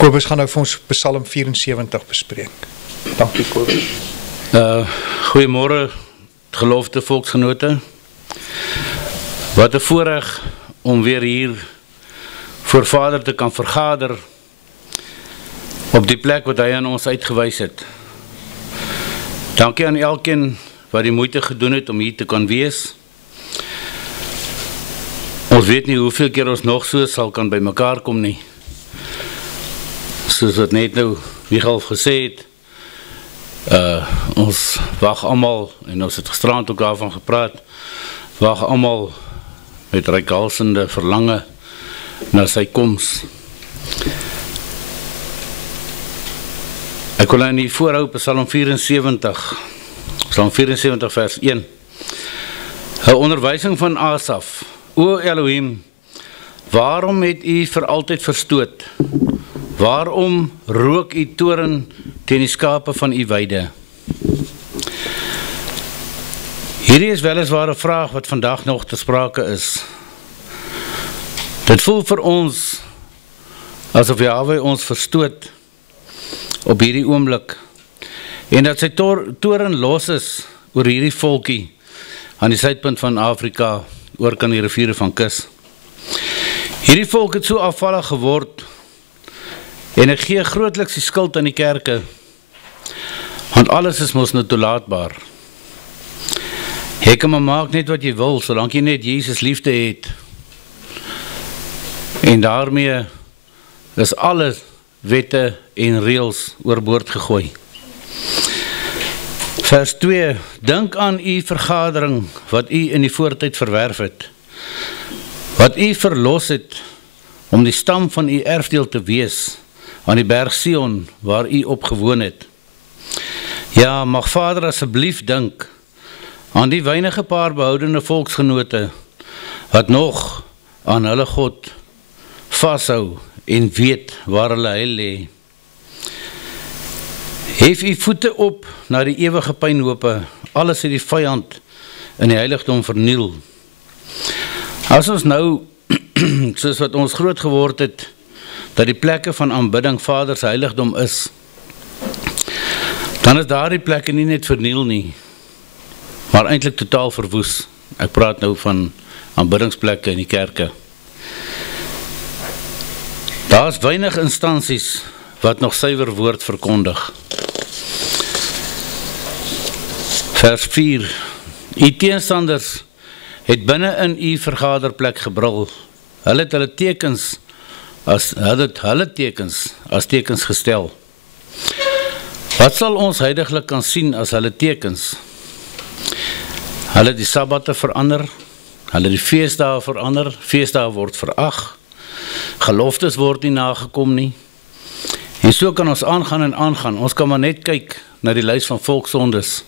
Kobus gaan nou vir ons Psalm 74 bespreek. Dankie Kobus. Goeiemôre geloofde volksgenote. Wat 'n voorreg om weer hier voor Vader te kan vergader op die plek wat hy aan ons uitgewys het. Dankie aan elkeen wat die moeite gedoen het om hier te kan wees. Ons weet nie hoeveel keer ons nog so sal kan by mekaar kom nie. Soos wat net nou Michael gesê het, ons wag almal, en ons het gisterand ook daarvan gepraat, wag almal met reikhalsende verlange na sy koms. Ek wil in die voorhou Psalm 74 vers 1. 'n onderwysing van Asaf. O Elohim, waarom het u vir altyd verstoot? Waarom rook u toren teen die skape van u weide? Hierdie is weliswaar 'n vraag wat vandag nog te sprake is. Dit voel vir ons asof Jahwe ons verstoot op hierdie oomblik en dat sy toren los is oor hierdie volkie aan die suidpunt van Afrika, oor kan die riviere van Kus. Hierdie volk het so afvallig geword en ek gee grootliks die skuld aan die kerke, want alles is mos nou toelaatbaar. Jy kan maar maak net wat jy wil, solank jy net Jesus liefde het. En daarmee is alle wette en reëls oorboord gegooi. Vers 2, dink aan u vergadering wat u in die voortyd verwerf het, wat u verlos het om die stam van u erfdeel te wees aan die berg Sion waar u op gewoon het. Ja, mag Vader asseblief dink aan die weinige paar behoudende volksgenote wat nog aan hulle God vashou en weet waar hulle heil lê. Hef u voete op na die ewige pynhope, alles het die vyand in die heiligdom verniel. As ons nou, soos wat ons groot geword het, dat die plekke van aanbidding Vader se heiligdom is, dan is daardie plekke nie net verniel nie, maar eintlik totaal verwoes. Ek praat nou van aanbiddingsplekke in die kerke. Daar is weinig instansies wat nog suiwer woord verkondig. Vers 4. U teenstanders het binne in u vergaderplek gebrul. Hulle het hulle tekens as tekens gestel. Wat sal ons heiliglik kan sien as hulle tekens? Hulle die sabbate verander, hulle die feestdae verander, feestdae word verag, geloftes word nie nagekom nie. En so kan ons aangaan en aangaan. Ons kan maar net kyk na die lys van volksondes.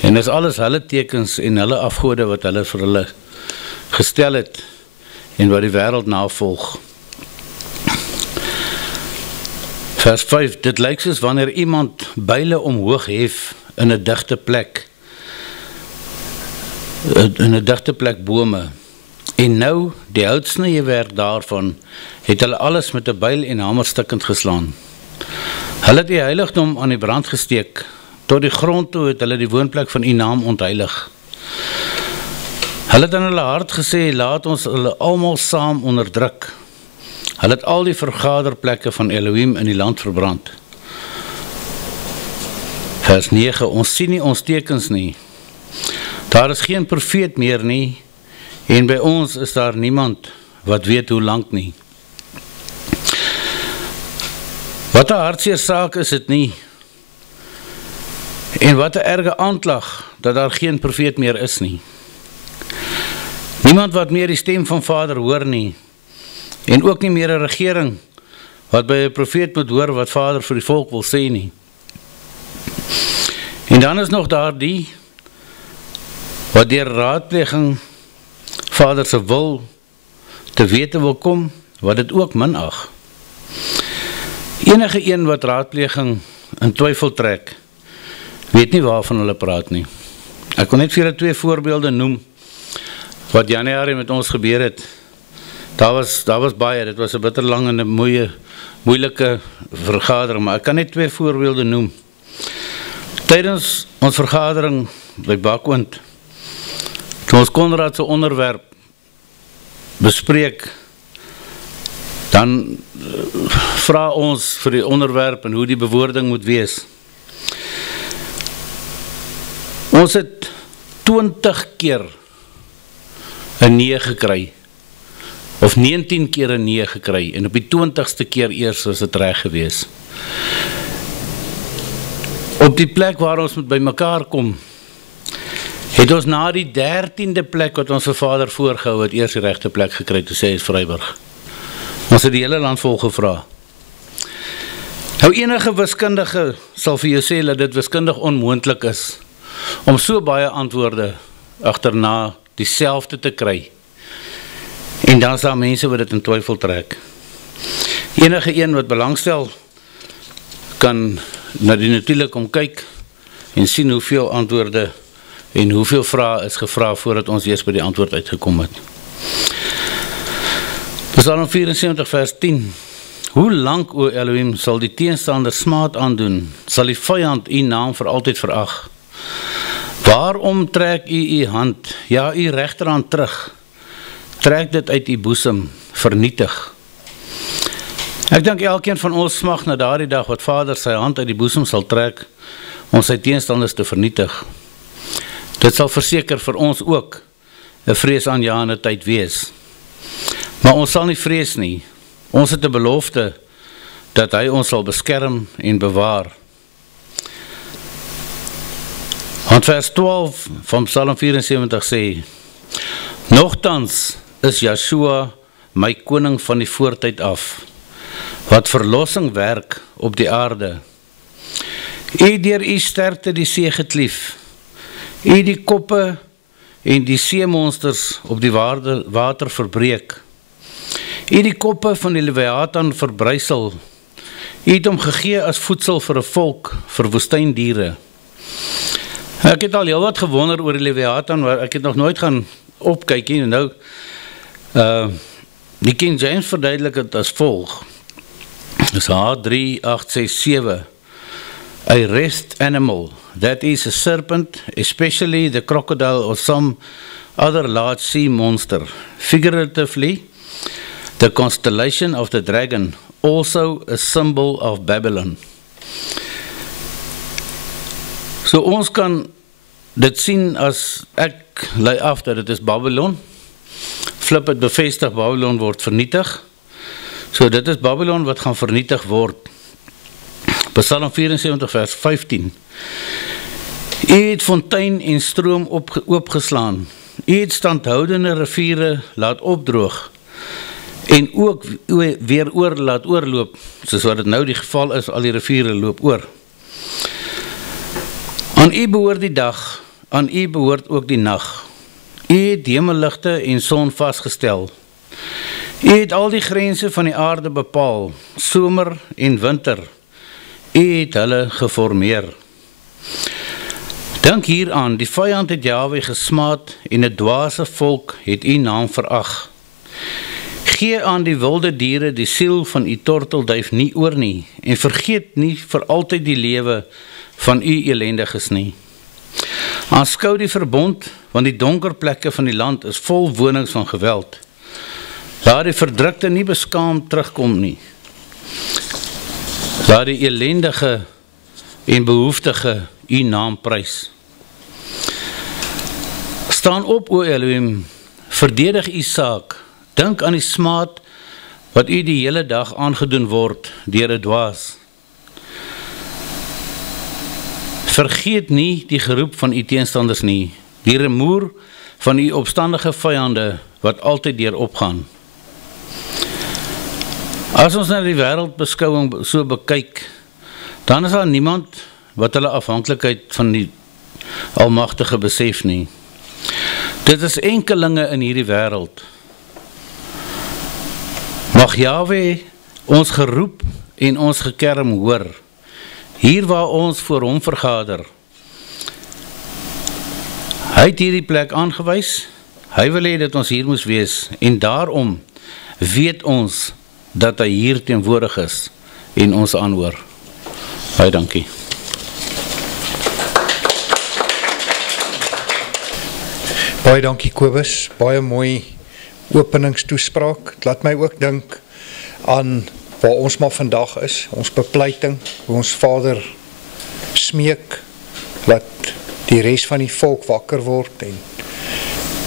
En is alles hulle tekens en hulle afgode wat hulle vir hulle gestel het en wat die wêreld navolg. Vers 5, dit lyk soos wanneer iemand byle omhoog hef in 'n digte plek, bome, en nou die houtsnyewerk daarvan het hulle alles met 'n byl en hamer stikkend geslaan. Hulle het die heiligdom aan die brand gesteek, tot die grond toe het hulle die woonplek van u naam ontheilig. Hulle het in hulle hart gesê, laat ons hulle almal saam onderdruk. Hulle het al die vergaderplekke van Elohim in die land verbrand. Vers 9, ons sien nie ons tekens nie. Daar is geen profeet meer nie, en by ons is daar niemand wat weet hoe lank nie. Wat 'n hartseer saak is dit nie, en wat 'n erge aanklag dat daar geen profeet meer is nie. Niemand wat meer die stem van Vader hoor nie, en ook nie meer 'n regering wat by 'n profeet moet hoor wat Vader vir die volk wil sê nie. En dan is nog daar die wat deur raadpleging Vader se wil te wete wil kom, wat dit ook minag. Enige een wat raadpleging in twyfel trek, weet nie waarvan hulle praat nie. Ek kon net vir julle 2 voorbeelde noem wat Januarie met ons gebeur het Daar was baie, dit was 'n bitter lang en 'n moeilike vergadering, maar ek kan net 2 voorbeelde noem. Tydens ons vergadering by Bakoond, toe ons Konrad se onderwerp bespreek, dan vra ons vir die onderwerp en hoe die bewoording moet wees. Ons het 20 keer 'n nee gekry, of 19 keer 'n nee gekry, en op die 20ste keer eers was dit reg gewees. Op die plek waar ons moet by mekaar kom, het ons na die 13de plek wat ons vir Vader voorgehou het, eers die regte plek gekry, toe sê hy is Vryburg. Ons het die hele land vol gevra. Nou enige wiskundige sal vir jou sê dat dit wiskundig onmoontlik is om so baie antwoorde agterna dieselfde te kry. En dan is daar mense wat dit in twyfel trek. Enige een wat belangstel kan na die natuurlik om kyk en sien hoeveel antwoorde en hoeveel vrae is gevra voordat ons eers by die antwoord uitgekom het. Psalm 74 vers 10. Hoe lank, o Elohim, sal die teenstander smaad aandoen, sal die vyand u naam vir altyd verag? Waarom trek u hand, ja u regterhand terug? Trek dit uit u boesem, vernietig. Ek dink elkeen van ons smag na daardie dag wat Vader sy hand uit die boesem sal trek, om sy teenstanders te vernietig. Dit sal verseker vir ons ook 'n vreesaanjaende tyd wees. Maar ons sal nie vrees nie. Ons het 'n belofte dat hy ons sal beskerm en bewaar. Want vers 12 van Psalm 74 sê, Nogtans is Yeshua my koning van die voortyd af, wat verlossing werk op die aarde. U deur u sterkte die see geklief, u die koppe en die seemonsters op die water verbreek, u die koppe van die Leviathan verbrysel, u het hom gegee as voedsel vir 'n volk, vir woestyndiere. Ek het al heel wat gewonder oor die Leviathan, maar ek het nog nooit gaan opkyk nie. Nou, die King James verduidelik het as volg. Dis H3867. A rest animal, that is a serpent, especially the crocodile or some other large sea monster. Figuratively, the constellation of the dragon, also a symbol of Babylon. So ons kan dit sien as, ek lei af dat dit is Babylon. Flip het bevestig, Babylon word vernietig. So dit is Babylon wat gaan vernietig word. Psalm 74 vers 15. U het fontein en stroom oopgeslaan. U het standhoudende riviere laat opdroog en ook weer laat oorloop, soos wat dit nou die geval is, al die riviere loop oor. Aan u behoort die dag, aan u behoort ook die nag. U het hemelligte en son vasgestel. U het al die grense van die aarde bepaal, somer en winter. U het hulle geformeer. Dink hieraan, die vyand het Jahwe gesmaad en 'n dwaase volk het u naam verag. Gee aan die wilde diere die siel van u tortelduif nie oor nie en vergeet nie vir altyd die lewe van u elendiges nie. Aanskou die verbond, want die donker plekke van die land is vol wonings van geweld. Laat die verdrukte nie beskaamd terugkom nie. Laat die elendige en behoeftige u naam prys. Staan op, o Elohim, verdedig u saak. Dink aan die smaad wat u die hele dag aangedoen word deur 'n dwaas. Vergeet nie die geroep van u teenstanders nie, die rumoer van u opstandige vyande wat altyd deur opgaan. As ons na die wêreldbeskouing so bekyk, dan is daar niemand wat hulle afhanklikheid van die Almagtige besef nie. Dit is enkelinge in hierdie wêreld. Mag Jahwe ons geroep en ons gekerm hoor, hier waar ons voor hom vergader. Hy het hierdie plek aangewys, hy wil hê dat ons hier moes wees, en daarom weet ons dat hy hier teenwoordig is en ons aanhoor. Baie dankie. Baie dankie Kobus, baie mooi openingstoespraak. Het laat my ook dink aan waar ons maar vandag is, ons bepleiting, hoe ons Vader smeek, laat die res van die volk wakker word en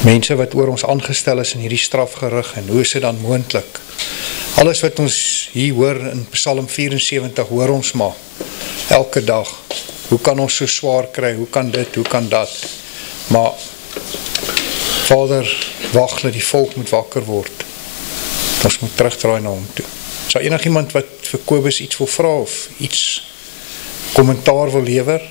mense wat oor ons aangestel is in hierdie strafgerig en hoe is dit dan moontlik? Alles wat ons hier hoor in Psalm 74 hoor ons maar elke dag. Hoe kan ons so swaar kry? Hoe kan dit? Hoe kan dat? Maar Vader wag dat die volk moet wakker word. Ons moet terugdraai na hom toe. Sal enigiemand wat vir Kobus iets wil vra of iets kommentaar wil lewer?